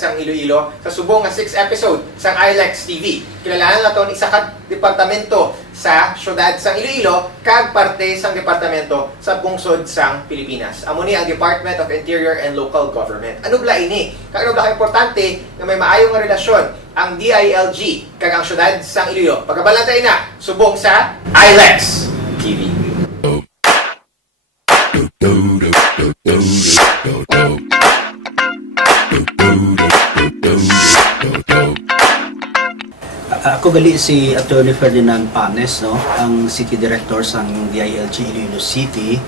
sang Iloilo sa subong nga 6 episode sang ILEX TV. Kilalanan naton isa ka departamento sa syudad sang Iloilo kag parte sang departamento sa bungsod sang Pilipinas. Amo ni ang Department of Interior and Local Government. Ano bla ini? Kag ano bla ka importante nga may maayong nga relasyon ang DILG kag ang syudad sang Iloilo. Pagkabalantay na subong sa ILEX TV. Ako gali si Attorney Ferdinand Panes, no, ang City Director sa DILG Iloilo City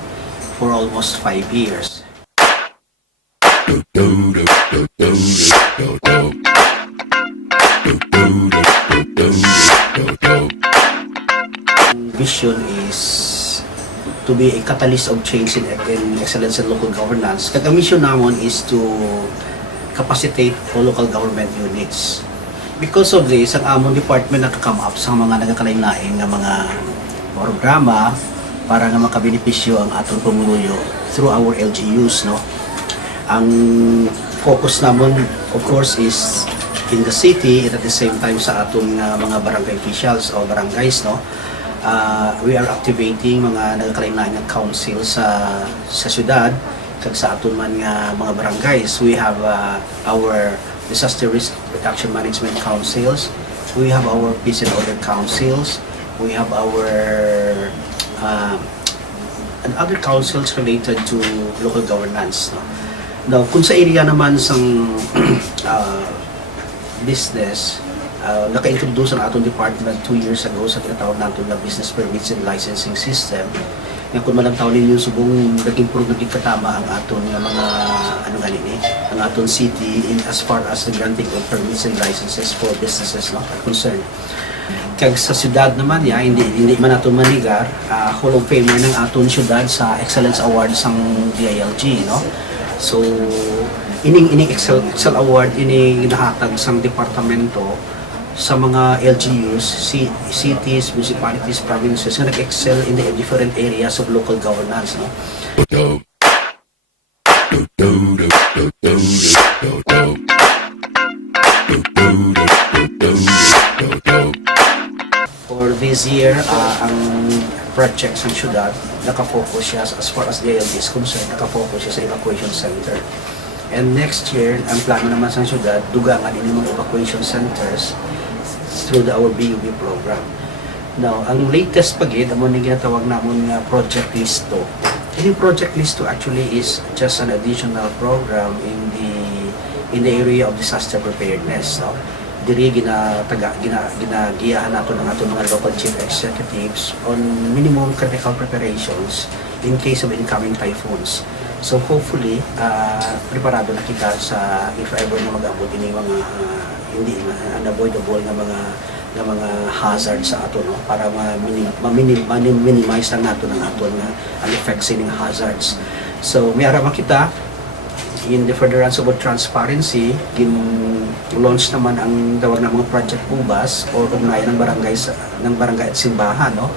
for almost 5 years. Vision is to be a catalyst of change in excellence in local governance. Kag ang mission namon is to capacitate all local government units. Because of this, ang among department nakakam up sa mga nagakalain-lain nga mga programa para nga makabenepisyo ang atong pamumuyo through our LGUs, no. Ang focus namon of course is in the city and at the same time sa atong mga barangay officials o barangays, no. We are activating mga nagakalain-lain nga council sa syudad kag sa aton man nga mga barangays. We have our Disaster Risk Reduction Management Councils, we have our Peace and Order Councils, we have our and other councils related to local governance. No? Now, kung sa area naman sang business, naka-introduce ang atong department 2 years ago sa tinatawag natin na Business Permits and Licensing System. Nga kung malang taon ninyo subong naging katama ang aton nga mga ano nga nini, ang aton city in as far as the granting of permits and licenses for businesses, no, concerned. Kag sa syudad naman ya, hindi man aton manigar, Hall of Famer ng aton syudad sa Excellence Award sang DILG, no. So ining Excel Award ini ginahatag sang departamento sa mga LGUs, cities, municipalities, provinces na nag-excel in the different areas of local governance, no? For this year, ang project sa syudad, nakafocus siya as far as the DILG is concerned, nakafocus siya sa evacuation center. And next year, ang plano naman sa syudad, dugangan din mga evacuation centers through our BUB program. Now, ang latest pagid, amo ni ginatawag namon nga Project Listo. Yung Project Listo actually is just an additional program in the area of disaster preparedness. No? Diri ginagiyahan nato ng ato mga local chief executives on minimum critical preparations in case of incoming typhoons. So hopefully, preparado na kita sa if ever na mag-abot ini mga hindi unavoidable na mga hazards sa ato, no, para ma-minimize lang nato ng ato nga ang effects ng hazards. So may araman kita in the furtherance of transparency, launch naman ang tawag na mga project PUBAS o ugnayan ng barangay at simbahan, no,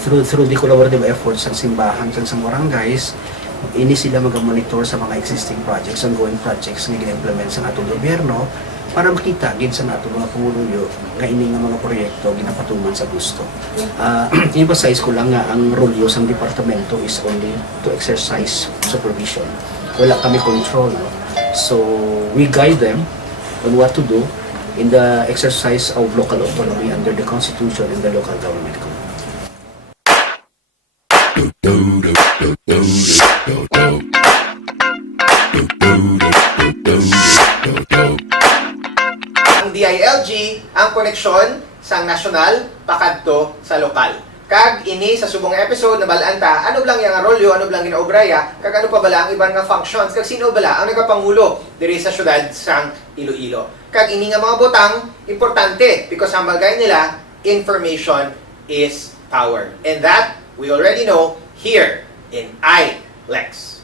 through the collaborative efforts ng simbahan sa barangays. Ini sila mag-monitor sa mga existing projects, ongoing projects na gina-implement sa atong gobyerno para makita gid sa atong mga pumuluyo nga ini nga mga proyekto ginapatuman sa gusto. Emphasize ko lang nga ang role sa departamento is only to exercise supervision. Wala kami control. No? So we guide them on what to do in the exercise of local autonomy under the Constitution and the Local Government Code. Ang DILG ang koneksyon sa nasyonal pakadto sa lokal. Kag ini sa subong episode na balanta, ano blang yang rolyo, ano blang ginaobraya, kag ano pa bala ang ibang nga functions, kag sino bala ang nagapangulo diri sa syudad sang Iloilo. Kag ini nga mga botang importante because ang bagay nila, information is power. And that we already know here in ILEX.